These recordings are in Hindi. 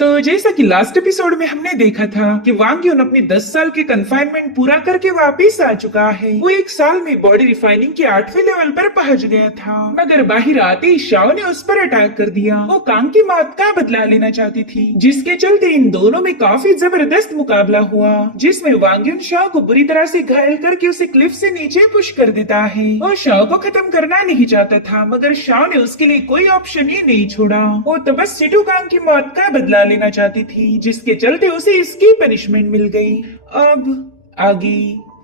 तो जैसा कि लास्ट एपिसोड में हमने देखा था कि वांग यून अपनी 10 साल के कन्फाइनमेंट पूरा करके वापस आ चुका है। वो एक साल में बॉडी रिफाइनिंग के 8वें लेवल पर पहुंच गया था, मगर बाहर आते ही शाओ ने उस पर अटैक कर दिया। वो कांग की मौत का बदला लेना चाहती थी, जिसके चलते इन दोनों में काफी जबरदस्त मुकाबला हुआ, जिसमें वांग यून शाओ को बुरी तरह से घायल करके उसे क्लिफ से नीचे पुश कर देता है। वो शाओ को खत्म करना नहीं चाहता था, मगर शाओ ने उसके लिए कोई ऑप्शन ही नहीं छोड़ा। वो तो बस सिटू कांग की मौत का बदला लेना चाहती थी, जिसके चलते उसे इसकी पनिशमेंट मिल गई। अब आगे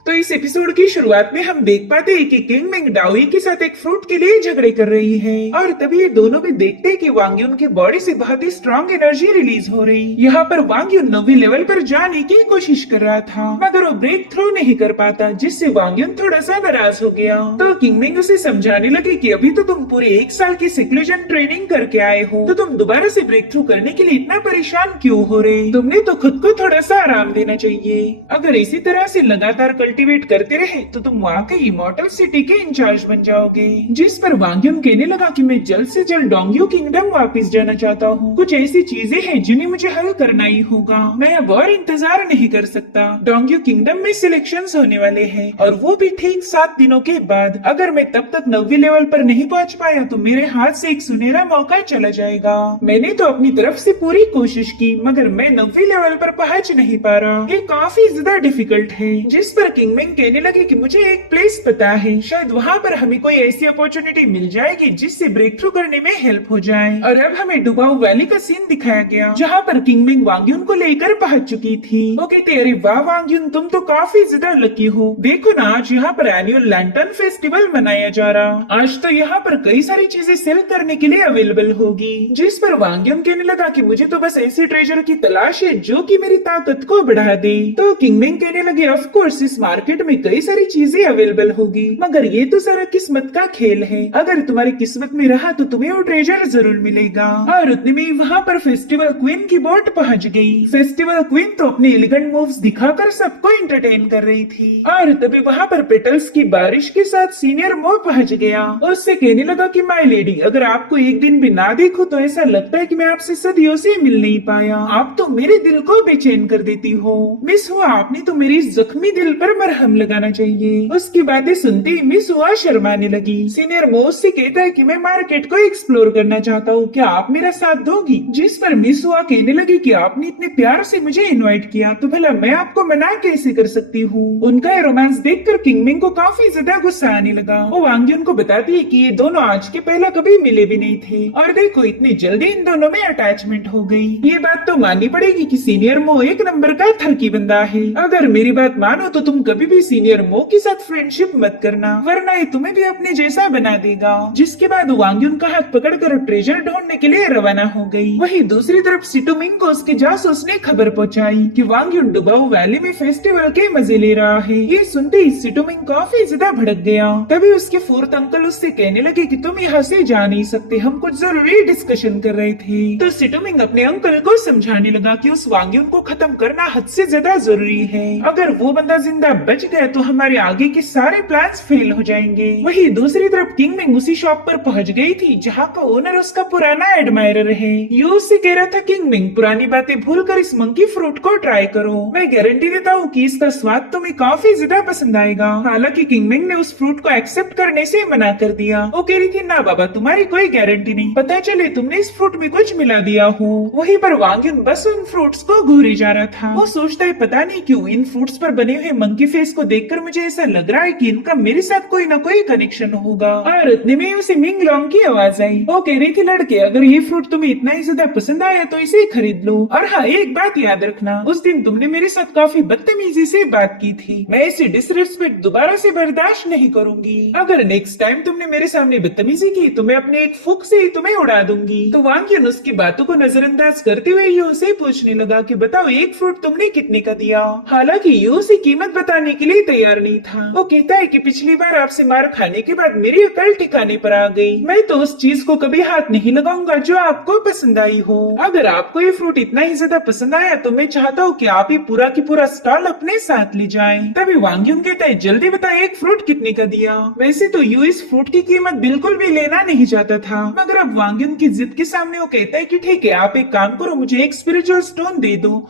तो इस एपिसोड की शुरुआत में हम देख पाते हैं कि किंग मिंग डाओई के साथ एक फ्रूट के लिए झगड़े कर रही है, और तभी ये दोनों भी देखते हैं कि वांग यून के बॉडी से बहुत ही स्ट्रॉन्ग एनर्जी रिलीज हो रही। यहाँ पर वांग यून 9वीं लेवल पर जाने की कोशिश कर रहा था, मगर वो ब्रेक थ्रू नहीं कर पाता, जिससे वांग यून थोड़ा सा नाराज हो गया। तो किंग मिंग उसे समझाने लगे कि अभी तो तुम पूरे 1 साल की सिक्लूजन ट्रेनिंग करके आए हो, तो तुम दोबारा से ब्रेक थ्रू करने के लिए इतना परेशान क्यों हो रहे? तुमने तो खुद को थोड़ा सा आराम देना चाहिए। अगर इसी तरह से लगातार कल्टीवेट करते रहे तो तुम वहाँ के इमॉर्टल सिटी के इंचार्ज बन जाओगे। जिस पर वांग यून कहने लगा कि मैं जल्द से जल्द डोंग्यू किंगडम वापस जाना चाहता हूँ। कुछ ऐसी चीजें हैं जिन्हें मुझे हल करना ही होगा, मैं अब और इंतजार नहीं कर सकता। डोंग्यू किंगडम में सिलेक्शंस होने वाले हैं, और वो भी ठीक 7 दिनों के बाद। अगर मैं तब तक 9वीं लेवल पर नहीं पहुँच पाया तो मेरे हाथ से एक सुनहरा मौका चला जाएगा। मैंने तो अपनी तरफ से पूरी कोशिश की, मगर मैं 9वीं लेवल पर पहुँच नहीं पा रहा। ये काफी ज्यादा डिफिकल्ट है। जिस पर किंग मिंग कहने लगे कि मुझे एक प्लेस पता है, शायद वहाँ पर हमें कोई ऐसी अपॉर्चुनिटी मिल जाएगी जिससे ब्रेक थ्रू करने में हेल्प हो जाए। और अब हमें डुबाऊ वैली का सीन दिखाया गया, जहाँ पर किंग मिंग वांग यून को लेकर पहुँच चुकी थी। वो कहते अरे वाह वांग यून, तुम तो काफी ज्यादा लकी हो। देखो ना, आज यहाँ पर एनुअल लैंटर्न फेस्टिवल मनाया जा रहा। आज तो यहाँ पर कई सारी चीजें सेल करने के लिए अवेलेबल होगी। जिस पर वांग यून कहने लगा कि मुझे तो बस ऐसे ट्रेजर की तलाश है जो कि मेरी ताकत को बढ़ा दे। तो किंग मिंग कहने लगे ऑफ कोर्स इस मार्केट में कई सारी चीजें अवेलेबल होगी, मगर ये तो सारा किस्मत का खेल है। अगर तुम्हारी किस्मत में रहा तो तुम्हें वो ट्रेजर जरूर मिलेगा। और उतने में वहाँ पर फेस्टिवल क्वीन की बोट पहुँच गई। फेस्टिवल क्वीन तो अपने एलिगेंट मूव्स दिखाकर सबको एंटरटेन कर रही थी, और तभी वहाँ पर पेटल्स की बारिश के साथ सीनियर मो पहुँच गया। उससे कहने लगा कि माय लेडी, अगर आपको एक दिन भी ना देखो तो ऐसा लगता है कि मैं आपसे सदियों से मिल नहीं पाया। आप तो मेरे दिल को बेचैन कर देती हो। मिस हुआ, आपने तो मेरी जख्मी दिल पर मरहम लगाना चाहिए। उसकी बातें सुनते ही मिस हुआ शर्माने लगी। सीनियर मोस से कहता है कि मैं मार्केट को एक्सप्लोर करना चाहता हूँ, क्या आप मेरा साथ दोगी? जिस पर मिस हुआ कहने लगी कि आपने इतने प्यार से मुझे इनवाइट किया, तो भला मैं आपको मना कैसे कर सकती हूँ? उनका रोमांस देखकर किंग मिंग को काफी ज्यादा गुस्सा आने लगा। वो वांग यून को बताती है कि ये दोनों आज के पहले कभी मिले भी नहीं थे, और देखो इतनी जल्दी इन दोनों में अटैचमेंट हो गई। ये बात तो माननी पड़ेगी कि सीनियर मो एक नंबर का थरकी बंदा है। अगर मेरी बात मानो तो तुम कभी भी सीनियर मो के साथ फ्रेंडशिप मत करना, वरना ये तुम्हें भी अपने जैसा बना देगा। जिसके बाद वांग यून का हाथ पकड़कर ट्रेजर ढूंढने के लिए रवाना हो गई। वहीं दूसरी तरफ सिटू मिंग को उसके जासूस ने खबर पहुंचाई कि वांग यून डुबाऊ वैली में फेस्टिवल के मजे ले रहा है। ये सुनते ही सिटू मिंग काफी ज्यादा भड़क गया। तभी उसके फोर्थ अंकल उससे कहने लगे कि तुम यहाँ से जा नहीं सकते, हम कुछ जरूरी डिस्कशन कर रहे थे। तो सिटू मिंग अपने अंकल को समझाने लगा कि उस वांग यून को खत्म करना हद से ज्यादा जरूरी है। अगर वो बंदा जिंदा बच गया तो हमारे आगे के सारे प्लान्स फेल हो जाएंगे। वहीं दूसरी तरफ किंग मिंग उसी शॉप पर पहुंच गई थी जहां का ओनर उसका पुराना एडमायरर है। ये उससे कह रहा था किंग मिंग पुरानी बातें भूलकर इस मंकी फ्रूट को ट्राई करो, मैं गारंटी देता हूँ कि इसका स्वाद तुम्हें काफी ज्यादा पसंद आएगा। हालांकि किंग मिंग ने उस फ्रूट को एक्सेप्ट करने से मना कर दिया। वो कह रही थी ना बाबा, तुम्हारी कोई गारंटी नहीं, पता चले तुमने इस फ्रूट में कुछ मिला दिया हो। वहीं पर वांग यून बस उन फ्रूट्स को घूरे जा रहा था। वो सोचता है पता नहीं क्यों इन फ्रूट्स पर बने हुए मंकी फेस को देखकर मुझे ऐसा लग रहा है कि इनका मेरे साथ कोई ना कोई कनेक्शन होगा। और इतने में उसे मिंग लॉन्ग की आवाज आई। वो कह रही थी लड़के, अगर ये फ्रूट तुम्हें इतना ही ज्यादा पसंद आया तो इसे खरीद लो। और हाँ, एक बात याद रखना, उस दिन तुमने मेरे साथ काफी बदतमीजी से बात की थी, मैं ऐसी डिसरिस्पेक्ट दोबारा से बर्दाश्त नहीं करूंगी। अगर नेक्स्ट टाइम तुमने मेरे सामने बदतमीजी की तो मैं अपने एक फुक से ही तुम्हें उड़ा दूंगी। तो वांग यून उसकी बातों को नजरअंदाज करते हुए यूं से पूछने लगा कि बताओ एक फ्रूट तुमने कितने का दिया? हालांकि यूं से कीमत बता आने के लिए तैयार नहीं था। वो कहता है कि पिछली बार आपसे मार खाने के बाद मेरी अकल ठिकाने पर आ गई। मैं तो उस चीज को कभी हाथ नहीं लगाऊंगा जो आपको पसंद आई हो। अगर आपको ये फ्रूट इतना ही ज्यादा पसंद आया तो मैं चाहता हूँ कि आप ही पूरा की पूरा स्टॉल अपने साथ ले जाएं। तभी वांग यून कहता है, जल्दी बताए एक फ्रूट कितने का दिया। वैसे तो यू इस फ्रूट की कीमत बिल्कुल भी लेना नहीं चाहता था, मगर अब वांग यून की जिद के सामने वो कहता है कि ठीक है, आप एक काम करो, मुझे एक स्पिरिचुअल स्टोन दे दो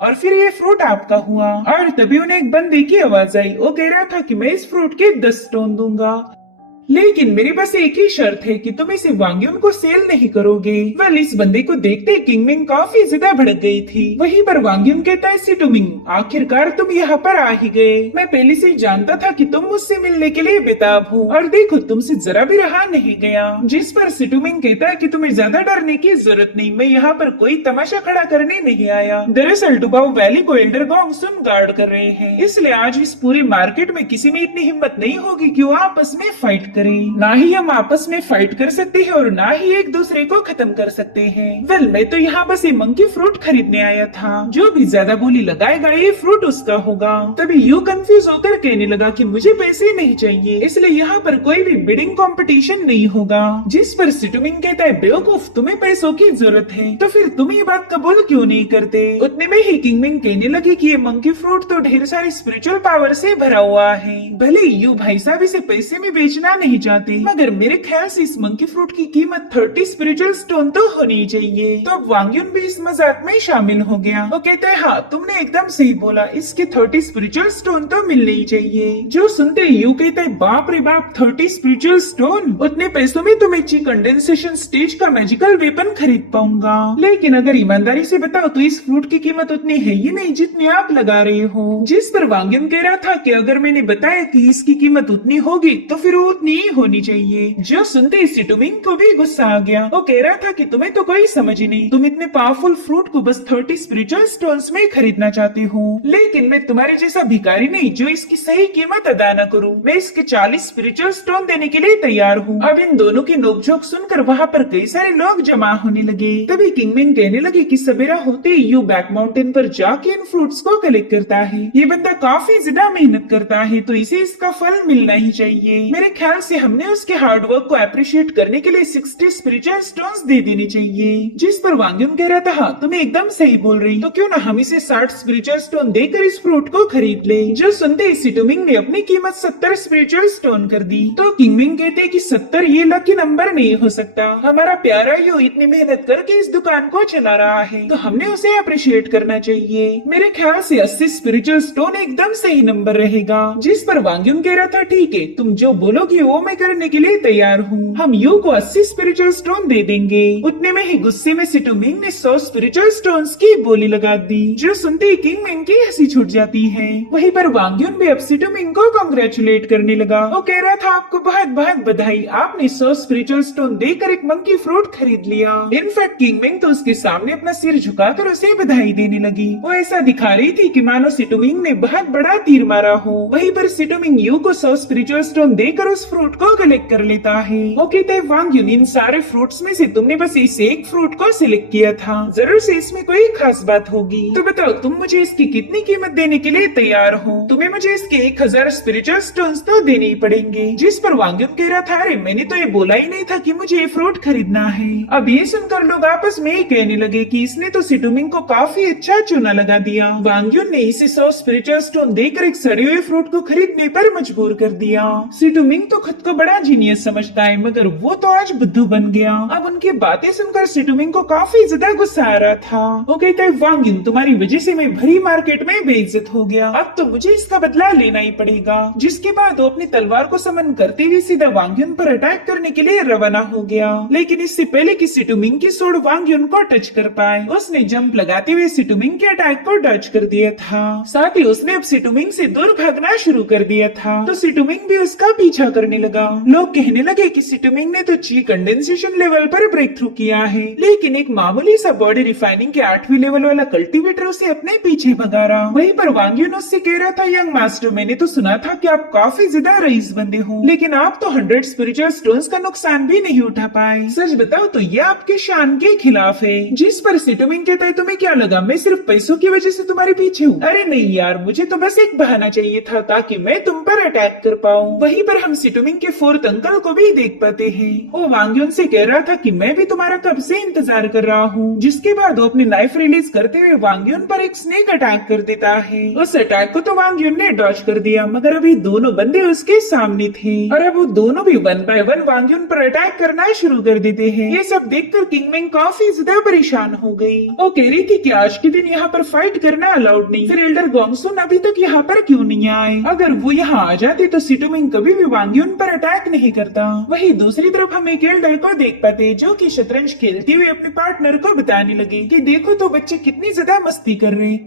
और फिर ये फ्रूट आपका हुआ। और तभी उन्हें एक बंदे की आवाज आई। वो कह रहा था कि मैं इस फ्रूट के 10 स्टोन दूंगा, लेकिन मेरी बस एक ही शर्त है कि तुम इसे वांग यून को सेल नहीं करोगे। वेल, इस बंदे को देखते किंग मिंग काफी ज्यादा भड़क गई थी। वहीं पर वांग यून कहता है, सिटुमिंग आखिरकार तुम यहाँ पर आ ही गए। मैं पहले से ही जानता था कि तुम मुझसे मिलने के लिए बेताब हो और देखो तुमसे जरा भी रहा नहीं गया। जिस पर सिटुमिंग कहता है कि तुम्हें ज्यादा डरने की जरूरत नहीं, मैं यहाँ पर कोई तमाशा खड़ा करने नहीं आया। दरअसल डुबाऊ वैली को एल्डर सुन गार्ड कर रहे हैं, इसलिए आज इस पूरी मार्केट में किसी में इतनी हिम्मत नहीं होगी कि वो आपस में फाइट करें। ना ही हम आपस में फाइट कर सकते हैं और ना ही एक दूसरे को खत्म कर सकते हैं। वेल, मैं तो यहाँ बस ये मंकी फ्रूट खरीदने आया था। जो भी ज्यादा बोली लगाएगा ये फ्रूट उसका होगा। तभी यू कंफ्यूज होकर कहने लगा कि मुझे पैसे नहीं चाहिए, इसलिए यहाँ पर कोई भी बिडिंग कंपटीशन नहीं होगा। जिस पर सिटुमिंग कहता है, बेवकूफ, तुम्हें पैसों की जरूरत है तो फिर तुम ये बात कबूल क्यों नहीं करते। उतने में ही किंगमिंग कहने लगे कि ये मंकी फ्रूट तो ढेर सारी स्पिरिचुअल पावर से भरा हुआ है। भले यू भाई साहब इसे पैसे में बेचना नहीं चाहते, मगर मेरे ख्याल से इस मंकी फ्रूट की कीमत 30 स्पिरिचुअल स्टोन तो होनी चाहिए। तो अब वांग यून भी इस मजाक में शामिल हो गया। वो कहते हैं, हाँ तुमने एकदम सही बोला, इसके 30 स्पिरिचुअल स्टोन तो मिलने ही चाहिए। जो सुनते यू कहता है, बाप रे बाप, 30 स्पिरिचुअल स्टोन, उतने पैसों में तो मैं कंडेंसेशन स्टेज का मैजिकल वेपन खरीद पाऊंगा। लेकिन अगर ईमानदारी से बताओ तो इस फ्रूट की कीमत उतनी है ही नहीं जितनी आप लगा रहे हो। जिस पर वांग यून कह रहा था कि अगर मैंने बताया कि इसकी कीमत उतनी होगी तो फिर वो उतनी ही होनी चाहिए। जो सुनते ही सिटुमिंग को भी गुस्सा आ गया। वो कह रहा था कि तुम्हें तो कोई समझ ही नहीं, तुम इतने पावरफुल फ्रूट को बस 30 स्पिरिचुअल स्टोन्स में खरीदना चाहते हो, लेकिन मैं तुम्हारे जैसा भिखारी नहीं जो इसकी सही कीमत अदा न करूं। मैं इसके 40 स्पिरिचुअल स्टोन देने के लिए तैयार हूँ। अब इन दोनों की नोकझोंक सुनकर वहाँ पर कई सारे लोग जमा होने लगे। तभी किंगमिंग कहने लगे कि सवेरा होते ही यू बैक माउंटेन पर जाके इन फ्रूट्स को कलेक्ट करता है। ये बंदा काफी ज्यादा मेहनत करता है तो इसे इसका फल मिलना ही चाहिए। मेरे ख्याल से हमने उसके हार्ड वर्क को अप्रिशिएट करने के लिए 60 स्पिरिचुअल स्टोन्स दे देने चाहिए। जिस पर वांग यून कह रहा था, हाँ तुम एकदम सही बोल रही, तो क्यों ना हम इसे 60 स्पिरिचुअल स्टोन देकर इस फ्रूट को खरीद ले। जो सुनते ही सिटुमिंग ने अपनी कीमत 70 स्पिरिचुअल स्टोन कर दी। तो किंगमिंग कहते कि 70 ये लकी नंबर नहीं हो सकता, हमारा प्यारा यू इतनी मेहनत करके इस दुकान को चला रहा है तो हमने उसे अप्रिशिएट करना चाहिए। मेरे ख्याल से 80 स्पिरिचुअल स्टोन एकदम सही नंबर रहेगा। जिस पर वांग यून कह रहा था, ठीक है तुम जो बोलोगी वो मैं करने के लिए तैयार हूँ, हम यू को 80 स्पिरिचुअल स्टोन दे देंगे। उतने में ही गुस्से में सिटुमिंग ने 100 स्पिरिचुअल स्टोन्स की बोली लगा दी। जो सुनते ही किंगमिंग की हंसी छूट जाती है। वहीं पर वांग यून भी अब सिटुमिंग को कांग्रेचुलेट करने लगा। वो कह रहा था, आपको बहुत बहुत बधाई, आपने 100 स्पिरिचुअल स्टोन देकर एक मंकी फ्रूट खरीद लिया। इनफैक्ट किंगमिंग तो उसके सामने अपना सिर झुकाकर उसे बधाई देने लगी। वो ऐसा दिखा रही थी कि मानो सिटुमिंग ने बहुत बड़ा तीर मारा हो। वहीं पर सिटुमिंग यू को 100 स्पिरिचुअल स्टोन देकर उस फ्रूट को कलेक्ट कर लेता है। वो कहते हैं, वांग यून इन सारे फ्रूट्स में से तुमने बस इस एक फ्रूट को सिलेक्ट किया था, जरूर से इसमें कोई खास बात होगी। तो बताओ तुम मुझे इसकी कितनी कीमत देने के लिए तैयार हो। तुम्हें मुझे इसके 1000 स्पिरिचुअल स्टोन्स तो देने ही पड़ेंगे। जिस पर वांग यून कह रहा था, अरे मैंने तो ये बोला ही नहीं था कि मुझे ये फ्रूट खरीदना है। अब ये सुनकर लोग आपस में ही कहने लगे कि इसने तो सिटुमिंग को काफी अच्छा चूना लगा दिया। वांग यून ने इसे 100 स्पिरिचुअल स्टोन देकर एक सड़े हुए फ्रूट को खरीदने पर मजबूर कर दिया। सिटुमिंग तो खुद को बड़ा जीनियस समझता है, मगर वो तो आज बुद्धू बन गया। अब उनकी बातें सुनकर सिटुमिंग को काफी ज्यादा गुस्सा आ रहा था। वो कहता है, वांग यून तुम्हारी वजह से मैं भरी मार्केट में बेइज्जत हो गया, अब तो मुझे इसका बदला लेना ही पड़ेगा। जिसके बाद वो अपनी तलवार को समन करते हुए सीधा वांग यून पर अटैक करने के लिए रवाना हो गया। लेकिन इससे पहले कि सिटुमिंग की सोड वांग यून को टच कर पाए, उसने जंप लगाते हुए सिटुमिंग के अटैक को डच कर दिया था। साथ ही उसने अब सिटुमिंग से दूर भागना शुरू कर दिया था। तो सिटुमिंग भी उसका पीछा करने लगा। लोग कहने लगे कि सिटुमिंग ने तो ची कंडेंसेशन लेवल पर ब्रेक थ्रू किया है, लेकिन एक मामूली सा बॉडी रिफाइनिंग के 8वीं लेवल वाला कल्टीवेटर उसे अपने पीछे भगा रहा। वहीं पर वांग यून उससे कह रहा था, यंग मास्टर, मैंने तो सुना था कि आप काफी ज्यादा रईस बंदे हो, लेकिन आप तो 100 स्पिरिचुअल स्टोन्स का नुकसान भी नहीं उठा पाए। सच बताओ तो ये आपके शान के खिलाफ है। जिस पर सिटुमिंग कहता है, तुम्हें क्या लगा मैं सिर्फ पैसों की वजह से तुम्हारे पीछे हूँ? अरे नहीं यार, मुझे तो बस एक बहाना चाहिए था ताकि मैं तुम पर अटैक कर पाऊँ। वहीं पर हम सिटुमिंग के 4th अंकल को भी देख पाते हैं। वो वांग यून से कह रहा था कि मैं भी तुम्हारा कब से इंतजार कर रहा हूँ। जिसके बाद वो अपनी नाइफ रिलीज करते हुए वांग यून पर एक स्नेक अटैक कर देता है। उस अटैक को तो वांग यून ने डॉज कर दिया, मगर अभी दोनों बंदे उसके सामने थे और अब वो दोनों भी 1 बाय 1 वांग यून पर अटैक करना शुरू कर देते हैं। ये सब देखकर किंग मिंग काफी ज्यादा परेशान हो गई। वो कह रही थी कि आज के दिन यहाँ पर फाइट करना अलाउड नहीं, फिर एल्डर गोंगसुन अभी तक यहाँ पर क्यों नहीं आए? अगर वो यहाँ आ जाते तो सिटुमिंग कभी भी वांग यून पर अटैक नहीं करता। वहीं दूसरी तरफ हम एक एल्डर को देख पाते जो कि शतरंज खेलते हुए अपने पार्टनर को बताने लगे कि देखो तो बच्चे कितनी ज्यादा मस्ती कर रहे।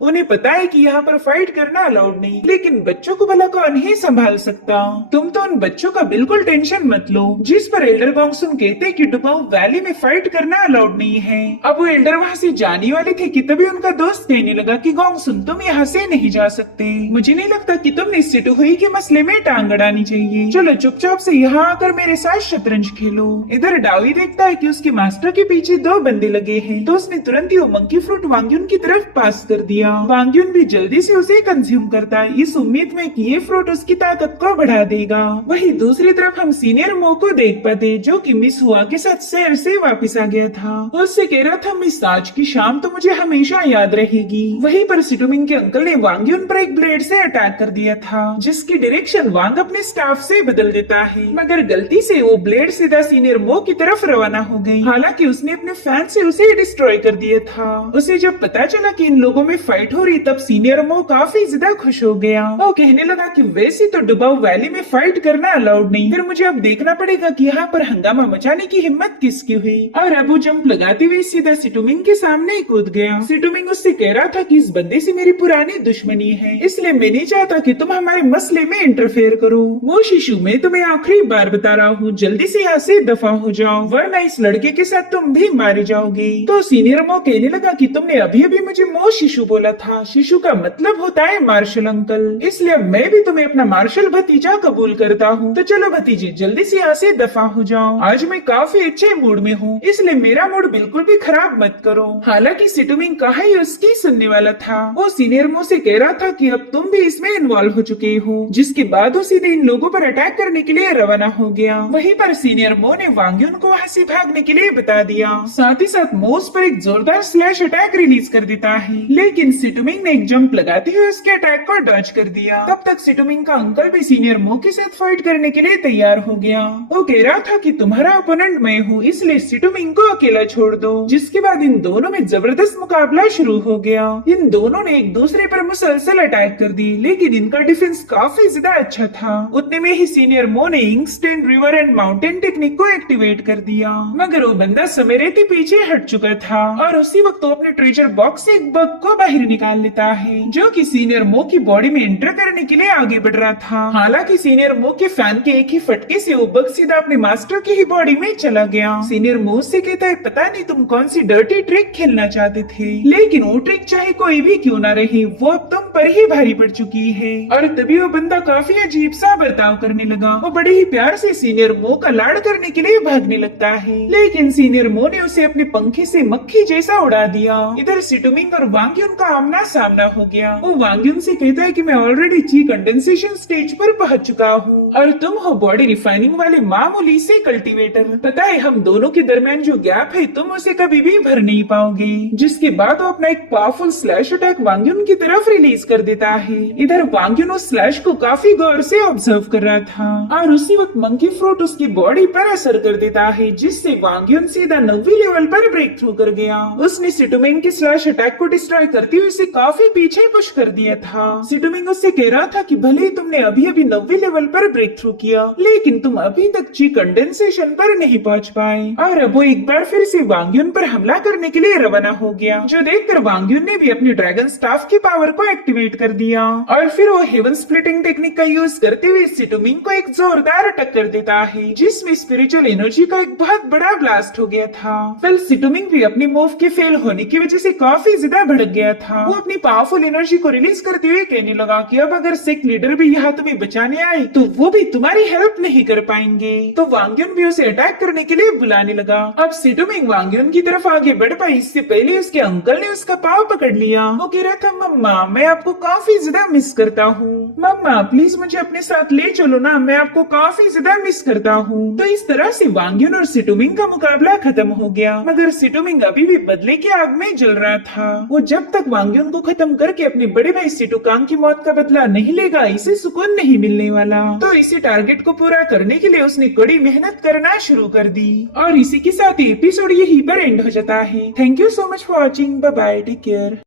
उन्हें पता है कि यहाँ पर फाइट करना अलाउड नहीं, लेकिन बच्चों को भला कौन ही संभाल सकता? तुम तो उन बच्चों का बिल्कुल टेंशन मत लो। जिस पर एल्डर गोंगसुन कहते कि डुबाऊ वैली में फाइट करना अलाउड नहीं है। अब वो एल्डर वहाँ से जाने वाले थे कि तभी उनका दोस्त कहने लगा कि गोंगसुन तुम यहाँ से नहीं जा सकते। मुझे नहीं लगता कि तुमने सिटुहुई के मसले में टांग अड़ानी चाहिए। चलो चुपचाप से यहाँ आकर मेरे साथ शतरंज खेलो। इधर डावी देखता है कि उसके मास्टर के पीछे 2 बंदे लगे हैं, तो उसने तुरंत ही वो मंकी फ्रूट वांग यून की तरफ पास कर दिया। वांग यून भी जल्दी से उसे कंज्यूम करता है, इस उम्मीद में कि ये फ्रूट उसकी ताकत को बढ़ा देगा। वहीं दूसरी तरफ हम सीनियर मो को देख पाते जो कि मिस हुआ के साथ शहर से वापस आ गया था। उससे कह रहा था, मिस आज की शाम तो मुझे हमेशा याद रहेगी। वहीं पर सिटुमिंग के अंकल ने वांग यून पर एक ब्लेड से अटैक कर दिया था, जिसकी डायरेक्शन वांग अपने स्टाफ से बदल देता है, मगर गलती से वो ब्लेड सीधा सीनियर मो की तरफ रवाना हो गई। हालांकि उसने अपने फैन से उसे डिस्ट्रॉय कर दिया था। उसे जब पता चला कि इन लोगों में फाइट हो रही तब सीनियर मो काफी ज्यादा खुश हो गया। वो कहने लगा कि वैसे तो डुबाऊ वैली में फाइट करना अलाउड नहीं, फिर मुझे अब देखना पड़ेगा कि यहाँ पर हंगामा मचाने की हिम्मत किसकी हुई। और अब वो जंप लगाते हुए सीधा सिटुमिंग के सामने कूद गया। सिटुमिंग उससे कह रहा था कि इस बंदे से मेरी पुरानी दुश्मनी है, इसलिए मैं नहीं चाहता कि तुम हमारे मसले में इंटरफेयर करो। वो शिशु, मैं तुम्हें आखिरी बार बता रहा हूँ, जल्दी से यहाँ से दफा हो जाओ, वरना इस लड़के के साथ तुम भी मारे जाओगे। तो सीनियर मो कहने लगा कि तुमने अभी अभी मुझे मो शिशु बोला था। शिशु का मतलब होता है मार्शल अंकल, इसलिए मैं भी तुम्हें अपना मार्शल भतीजा कबूल करता हूँ। तो चलो भतीजे, जल्दी से यहाँ से दफा हो जाओ। आज मैं काफी अच्छे मूड में हूँ, इसलिए मेरा मूड बिल्कुल भी खराब मत करो। हालांकि सिटुमिंग कहा ही उसकी सुनने वाला था। वो सीनियर मो से कह रहा था कि अब तुम भी इसमें इन्वॉल्व हो चुके हो, जिसके बाद वो सीधे इन लोगों पर अटैक करने के लिए रवाना हो गया। वहीं पर सीनियर मो ने वांग यून को वहाँ से भागने के लिए बता दिया। साथ ही साथ मो उस पर एक जोरदार स्लैश अटैक रिलीज कर देता है, लेकिन सिटुमिंग ने एक जंप लगाते हुए उसके अटैक को डॉज कर दिया। तब तक सिटुमिंग का अंकल भी सीनियर मो के साथ फाइट करने के लिए तैयार हो गया। वो कह रहा था कि तुम्हारा ओपोनेंट मैं हूँ, इसलिए सिटुमिंग को अकेला छोड़ दो। जिसके बाद इन दोनों में जबरदस्त मुकाबला शुरू हो गया। इन दोनों ने एक दूसरे पर मुसलसल अटैक कर दी, लेकिन इनका डिफेंस काफी ज्यादा अच्छा था। उतने में ही सीनियर मो ने instant river and mountain technique को एक्टिवेट कर दिया, मगर वो बंदा समय रहते पीछे हट चुका था और उसी वक्त वो अपने ट्रेजर बॉक्स से एक बग को बाहर निकाल लेता है, जो कि सीनियर मो की बॉडी में एंटर करने के लिए आगे बढ़ रहा था। हालांकि सीनियर मो के फैन के एक ही फटके से वो बग सीधा अपने मास्टर की ही बॉडी में चला गया। सीनियर मो से कहता है, पता नहीं तुम कौन सी डर्टी ट्रिक खेलना चाहते थे, लेकिन वो ट्रिक चाहे कोई भी क्यों ना रही, वो अब तुम पर ही भारी पड़ चुकी है। और तभी वो बंदा काफी अजीब सा बर्ताव करने लगा। वो बड़े ही प्यार से सीनियर मो का लाड़ करने के लिए भागने लगता है, लेकिन सीनियर मो ने उसे अपने पंखे से मक्खी जैसा उड़ा दिया। इधर सिटुमिंग और वांग यून का आमना सामना हो गया। वो वांग यून से कहता है कि मैं ऑलरेडी ची कंडेंसेशन स्टेज पर पहुंच चुका हूँ और तुम हो बॉडी रिफाइनिंग वाले मामूली से कल्टीवेटर। पता है हम दोनों के दरमियान जो गैप है तुम उसे कभी भी भर नहीं पाओगे। जिसके बाद वो अपना एक पावरफुल स्लैश अटैक वांग यून की तरफ रिलीज कर देता है। इधर वांग यून उस स्लैश को काफी गौर से ऑब्जर्व कर रहा था और उसी वक्त मंकी फ्रूट उसकी बॉडी पर असर कर देता है, जिससे वांग यून सीधा 9वीं लेवल पर ब्रेक थ्रू कर गया। उसने सिटुमिंग के स्लैश अटैक को डिस्ट्रॉय करते उसे काफी पीछे पुश कर दिया था। सिटुमिंग उससे कह रहा था कि भले ही तुमने अभी अभी 90 लेवल पर ब्रेक थ्रू किया, लेकिन तुम अभी तक ची कंडेंसेशन पर नहीं पहुंच पाए। और अब वो एक बार फिर से वांग्युन पर हमला करने के लिए रवाना हो गया, जो देखकर वांग्युन ने भी अपनी ड्रैगन स्टाफ की पावर को एक्टिवेट कर दिया और फिर वो हेवन स्प्लिटिंग टेक्निक का यूज करते हुए सिटुमिंग को एक जोरदार टक्कर देता है, जिसमें स्पिरिचुअल एनर्जी का एक बहुत बड़ा ब्लास्ट हो गया था। फिर सिटुमिंग भी अपनी मूव के फेल होने की वजह से काफी ज्यादा भड़क गया था। वो अपनी पावरफुल एनर्जी को रिलीज करते हुए कहने लगा कि अब अगर सेक्ट लीडर भी यहाँ तुम्हें बचाने आए तो वो भी तुम्हारी हेल्प नहीं कर पाएंगे। तो वांग्युन भी उसे अटैक करने के लिए बुलाने लगा। अब सिटुमिंग वांग्युन की तरफ आगे बढ़ पाई, इससे पहले उसके अंकल ने उसका पाव पकड़ लिया। वो कह रहा था, मम्मा मैं आपको काफी ज्यादा मिस करता हूँ, मम्मा प्लीज मुझे अपने साथ ले चलो ना, मैं आपको काफी ज्यादा मिस करता हूँ। तो इस तरह से वांग्युन और सिटुमिंग का मुकाबला खत्म हो गया, मगर सिटुमिंग अभी भी बदले की आग में जल रहा था। वो जब तक वांग्युन को खत्म करके अपने बड़े भाई सिटुकांग की मौत का बदला नहीं लेगा, इसे सुकून नहीं मिलने वाला। तो इसी टारगेट को पूरा करने के लिए उसने कड़ी मेहनत करना शुरू कर दी। और इसी के साथ एपिसोड यहीं पर एंड हो जाता है। Thank you so much for watching, bye bye, take care.